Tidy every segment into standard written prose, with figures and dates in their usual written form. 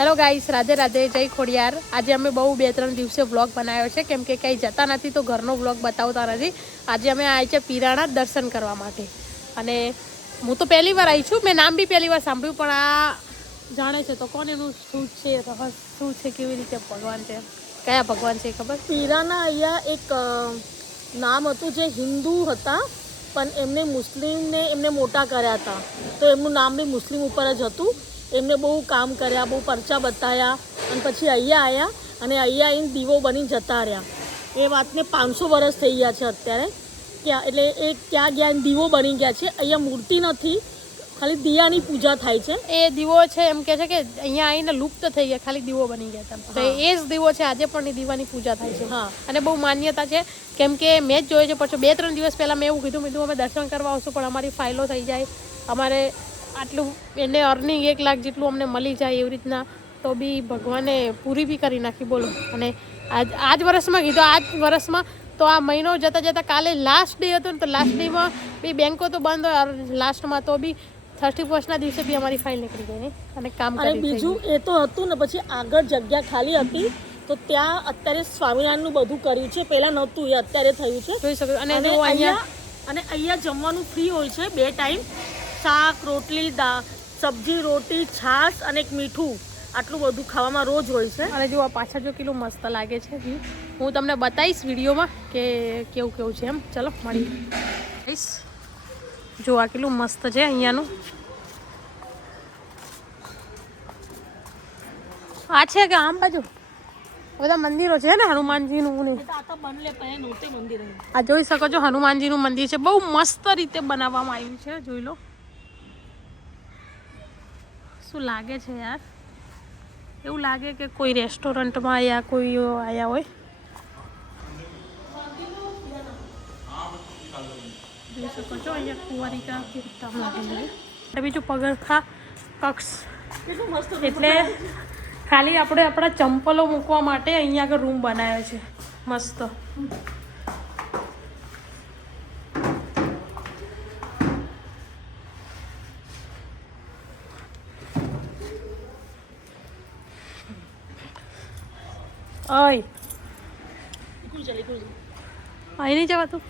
Hello guys, Radhe Radhe, જય ખોડિયાર। આજે અમે બહુ 2-3 દિવસે વ્લોગ બનાવ્યો છે કેમ કે કંઈ જતા નથી તો ઘરનો વ્લોગ બતાવતા નથી। આજે અમે આવ્યા છે પીરાણા દર્શન કરવા માટે અને હું તો પહેલી વાર આવી છું। મેં નામ બી પહેલી વાર સાંભળ્યું પણ આ જાણે છે તો કોણ એનું શું છે, રહસ્ય શું છે, કેવી રીતે ભગવાન છે, કયા ભગવાન છે ખબર? પીરાના અહીંયા એક નામ હતું જે હિન્દુ હતા પણ એમને મુસ્લિમને એમને મોટા કર્યા હતા તો એમનું નામ બી મુસ્લિમ ઉપર જ હતું। એમને બહુ કામ કર્યા, બહુ પરચા બતાવ્યા અને પછી અહીંયા આવ્યા અને અહીંયા આવીને દીવો બની જતા રહ્યા। એ વાતને 500 વર્ષ થઈ ગયા છે અત્યારે ત્યાં, એટલે એ ત્યાં ગયા દીવો બની ગયા છે। અહીંયા મૂર્તિ નથી, ખાલી દિયાની પૂજા થાય છે। એ દીવો છે એમ કે છે કે અહીંયા આવીને લુપ્ત થઈ ગયા, ખાલી દીવો બની ગયા હતા તો એ જ દીવો છે। આજે પણ એ દીવાની પૂજા થાય છે અને બહુ માન્યતા છે કેમ કે મેં જ જોયો છે। પછી 2-3 દિવસ પહેલાં મેં એવું કીધું અમે દર્શન કરવા આવશું પણ અમારી ફાઇલો થઈ જાય, અમારે આટલું એને અર્નિંગ 1 લાખ જેટલું અમને મળી જાય એવી રીતના, તો બી ભગવાને પૂરી બી કરી નાખી બોલો। અને આ જ વર્ષમાં કીધું, આ જ વર્ષમાં તો આ મહિનો જતાં જતાં કાલે લાસ્ટ ડે હતો ને તો લાસ્ટ ડેમાં બી બેંકો તો બંધ હોય, લાસ્ટમાં તો બી 31st દિવસે બી અમારી ફાઇલ નીકળી ગઈ ને અને કામ કરી બીજું એ તો હતું ને, પછી આગળ જગ્યા ખાલી હતી તો ત્યાં અત્યારે સ્વામિનારાયણનું બધું કર્યું છે, પહેલાં નહોતું, એ અત્યારે થયું છે જોઈ શકો। અને અહીંયા જમવાનું ફ્રી હોય છે 2 ટાઈમ, શાક, રોટલી, સબ્જી, રોટી, છાશ અને એક મીઠું, આટલું બધું ખાવામાં રોજ હોય છે। અને જો આ પાછળ જો કેટલું મસ્ત લાગે છે વ્યૂ, હું તમને બતાવીશ વિડીયોમાં કે કેવું કેવું છે એમ। ચલો મળીએ। જો આ કેટલું મસ્ત છે અહીંયાનું। આ છે કે આમ બાજુ બધા મંદિરો છે ને હનુમાનજીનું ને આ જોઈ શકો છો, હનુમાનજીનું મંદિર છે, બહુ મસ્ત રીતે બનાવવામાં આવ્યું છે, જોઈ લો। શું લાગે છે યાર, એવું લાગે કે કોઈ રેસ્ટોરન્ટમાં યા કોઈ આવ્યા હોય। જોઈ શકો છો અહીંયા કુંવારિકા કીર્તન લાગેલું છે। બીજું પગરખા કક્ષ, એટલે ખાલી આપણે આપણા ચંપલો મૂકવા માટે અહીંયા આગળ રૂમ બનાવ્યો છે મસ્ત। અહીં નહીં જવાતું,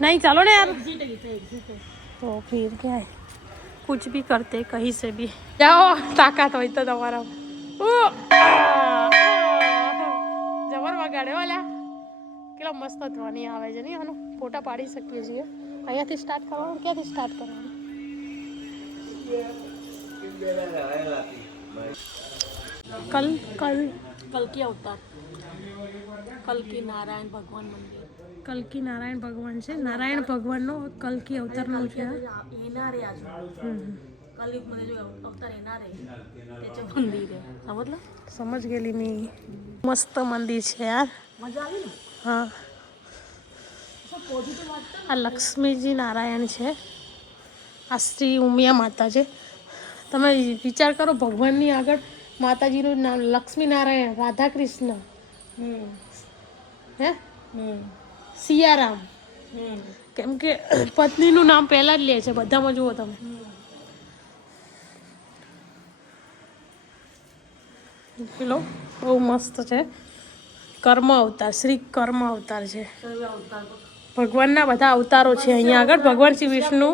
नहीं चलो ना यार, तो फिर क्या है, कुछ भी करते कहीं से भी जाओ, ताकत हो तो તમારા જબર વગાડે વાલા, કેટલો મસ્ત ધ્વનિ આવે છે નહીં, આનો ફોટા પાડી શકીએ છીએ। અહીંયાથી સ્ટાર્ટ કરવાનું, ક્યાંથી સ્ટાર્ટ કરવાનું? કલ્કી અવતાર, કલ્કી નારાયણ ભગવાન મંદિર, કલ્કી નારાયણ ભગવાન છે, નારાયણ ભગવાનનો કલ્કી અવતારનું છે। એના રે કલયુગ मध्ये जो अवतार येणार आहे त्याचे मंदिर आहे, समजलं? समझ गेली मी। मस्त मंदिर છે યાર, મજા આવી ને? હા, આ લક્ષ્મીજી નારાયણ છે, આ શ્રી ઉમિયા માતા છે। તમે વિચાર કરો, ભગવાનની આગળ માતાજીનું નામ લક્ષ્મી નારાયણ, રાધા કૃષ્ણ, હે સિયારામ, કેમ કે પત્નીનું નામ પહેલાં જ લે છે બધામાં, જુઓ તમે। પેલો બહુ મસ્ત છે, કર્મ અવતાર, શ્રી કર્મ અવતાર છે। ભગવાનના બધા અવતારો છે અહીંયા આગળ। ભગવાન શ્રી વિષ્णु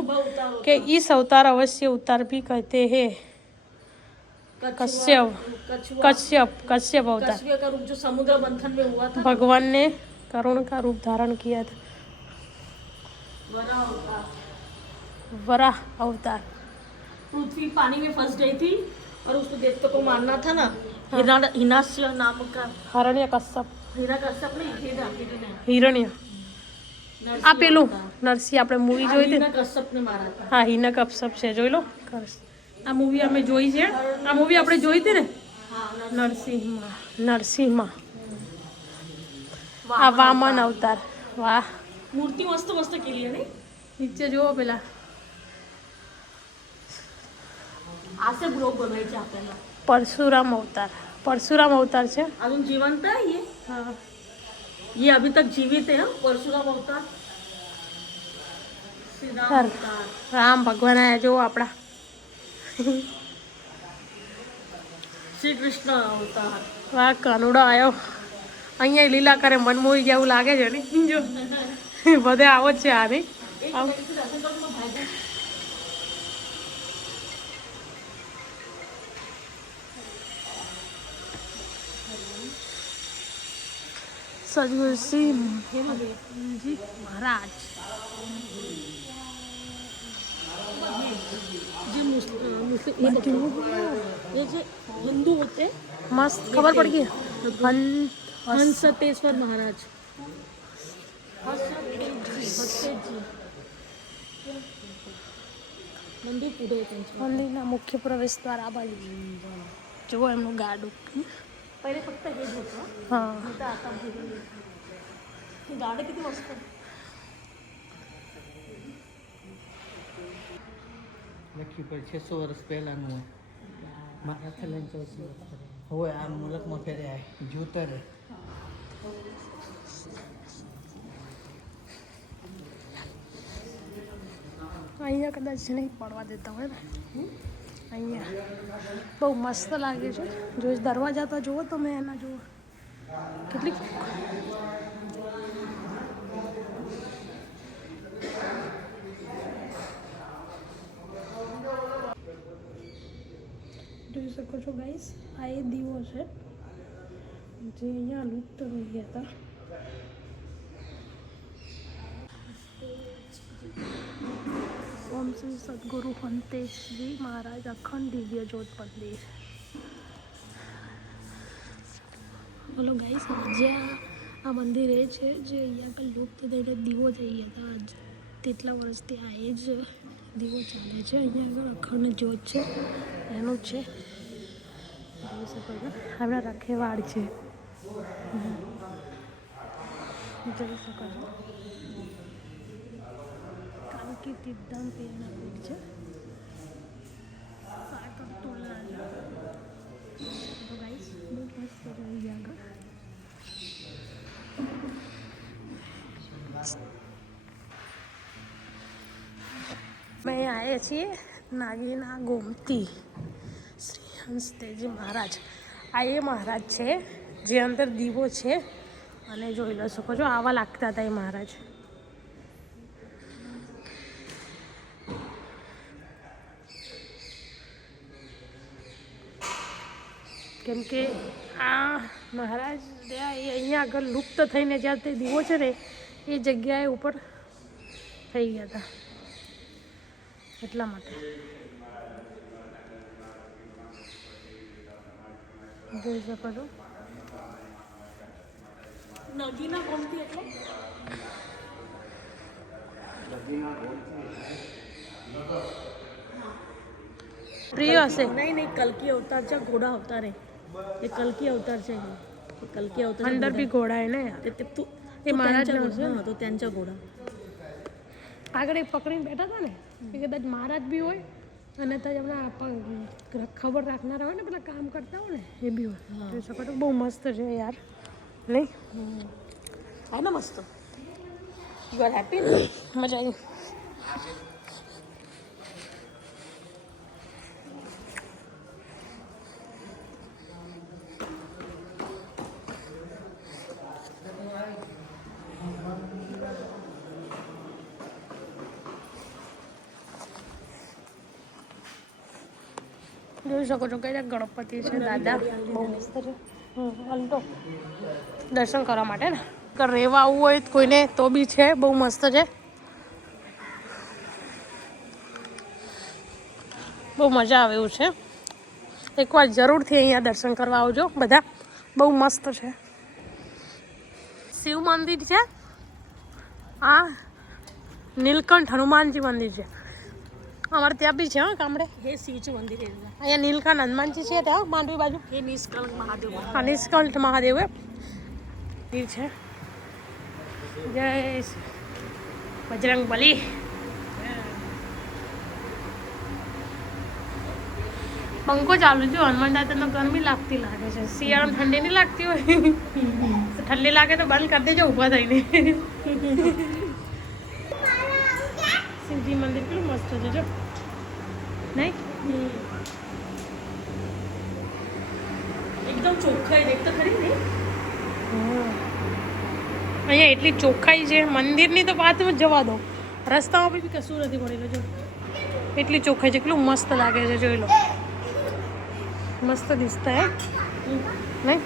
के इस अवतार अवश्य उतार भी कहते हैं। कश्यप कश्यप अवतार, का रूप जो समुद्र मंथन में हुआ था, भगवान ने करुण का रूप धारण किया था। वराह अवतार, पृथ्वी पानी में फंस गई थी और उसको देवता को मारना था ना, हिरण्याक्ष नाम का, हिरण्य कश्यप, हिरण्यकश्यप नहीं, हिरण्य, આ પેલું નરસિંહ આપણે મૂવી જોઈ હતી, કશ્યપને મારા હતા। હા, હિરણ્યકશ્યપ છે, જોઈ લો। આ મૂવી અમે જોઈ છે, આ મૂવી આપણે જોઈ હતી ને, નરસિંહમાં। આ વામન અવતાર, વાહ, મૂર્તિ મસ્ત મસ્ત કેલી है नहीं? નીચે જુઓ પેલા, આસે બ્લોગ બનાવી છે આપેલા। પરશુરામ અવતાર, પરશુરામ અવતાર છે, अजून जीवंत है ये? हाँ, ये अभी तक जीवित है। परशुराम अवतार, श्री राम अवतार, રામ ભગવાન આયા જો આપણા શ્રી કૃષ્ણ અવતાર. વાહ કાનુડો આવ્યો અહીંયા લીલા કરે મન મોહી જેવું લાગે છે ને જો બધે આવો જ છે આની સદગુરુસિંહ જી મહારાજ જે મુસ્લિમ ये जो हिंदू होते મસ્ત ખબર પડી ગઈ हंसतेश्वर महाराज મંદિર પૂરે મંદિરના મુખ્ય પ્રવેશ દ્વાર આ બાજુ જુઓ એમનું ગાડું पहिले फक्त हे होतं હા आता आता गाडं किती मस्त લખ્યું પર 600 વર્ષ પહેલાંનું હોય મારા થેલાંચો હોય આ મુલકમાં ફેરે જોતા રહે અહીંયા કદાચ નહીં પડવા દેતા હોય ને અહીંયા બહુ મસ્ત લાગે છે જો દરવાજા તો જુઓ તમે એના જુઓ કેટલીક જોઈ શકો છો ગાઈસ આ એ દીવો છે જે અહીંયા લુપ્ત થઈ ગયા હતા ઓમ શ્રી સદગુરુ હંતેશ્વરી મહારાજ અખંડ દિવ્ય જ્યોત મંદિર બોલો ગાઈસ જે આ મંદિર એ છે જે અહીંયા આગળ લુપ્ત થઈને દીવો થઈ ગયા હતા તેટલા વર્ષથી આ એ જ દીવો ચાલે છે અહીંયા આગળ અખંડ જ્યોત છે એનું જ છે જોઈ શકો છો આપણા રખેવાડ છે જોઈ શકો છો કાલકી તીર્થધામ પેરના પીઠ છે સાકર તોલા તો ગાઈસ બહુ મસ્ત રહી આગળ અમે આવ્યા છીએ નાગીના ગોમતી શ્રી હંસદેવજી મહારાજ આ એ મહારાજ છે જે અંદર દીવો છે અને જોઈ લો શકો છો આવા લાગતા હતા એ મહારાજ કેમ કે આ મહારાજ અહીંયા આગળ લુપ્ત થઈને જ્યાં તે દીવો છે ને એ જગ્યાએ ઉપર થઈ ગયા હતા એટલા માટે જોઈ શકો છો નગીના ગોમતી એટલે પ્રિય હશે નહીં નહીં કલકી અવતાર છે ઘોડા અવતાર એ કલકી અવતાર છે એ કલકી અવતાર અંદર બી ઘોડા ને એ મહારાજ હા તો त्यांच्या ઘોડા આગળ એ પકડીને બેઠા હતા ને એ કદાચ મહારાજ બી હોય અને ત્યાં એમના ખબર રાખનારા હોય ને પેલા કામ કરતા હોય ને એ બી હોય જોઈ શકો છો બહુ મસ્ત છે યાર નહીં आहे ना मस्त यू आर हॅपी મજા આવી જોઈ શકો છો કે ગણપતિ છે દાદા બહુ મસ્ત છે અલ્ટો દર્શન કરવા માટે ને રહેવા આવવું હોય કોઈને તો બી છે બહુ મસ્ત છે બહુ મજા આવે એવું છે એકવાર જરૂરથી અહીંયા દર્શન કરવા આવજો બધા બહુ મસ્ત છે શિવ મંદિર છે આ નીલકંઠ હનુમાનજી મંદિર છે અમારે ત્યાં બી છે હા ગામડે हे शिवचं मंदिर आहे અહીંયા નીલકંઠ હનુમાનજી છે ત્યાં માંડવી બાજુ हे निष्कलंक महादेव હા નિષ્કંઠ મહાદેવ એ છે જય બજરંગ બલી પંખો ચાલુ જો હનુમાન દાદાને ગરમી લાગતી લાગે છે શિયાળામાં ઠંડી નહીં લાગતી હોય ઠંડી લાગે તો બંધ કરી દેજો ઊભા થઈને શિવજી મંદિર કેટલું મસ્ત છે જો નહીં એકદમ ચોખ્ખાઈ દેખ તો ખરી ને. અહીંયા એટલી ચોખ્ખાઈ છે મંદિરની તો વાત જ જવા દો, રસ્તામાં બી કશું નથી પડેલું. જો એટલી ચોખ્ખાઈ છે, કેટલું મસ્ત લાગે છે, જોઈ લો. મસ્ત દિસતા હે નહીં?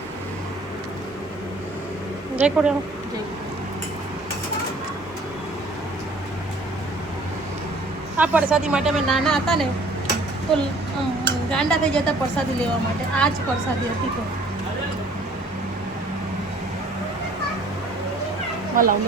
જય કોડે. આ પ્રસાદી માટે અમે નાના હતા ને તો ગાંડા થઈ જતા પ્રસાદી લેવા માટે. આ જ પ્રસાદી હતી તો લાવ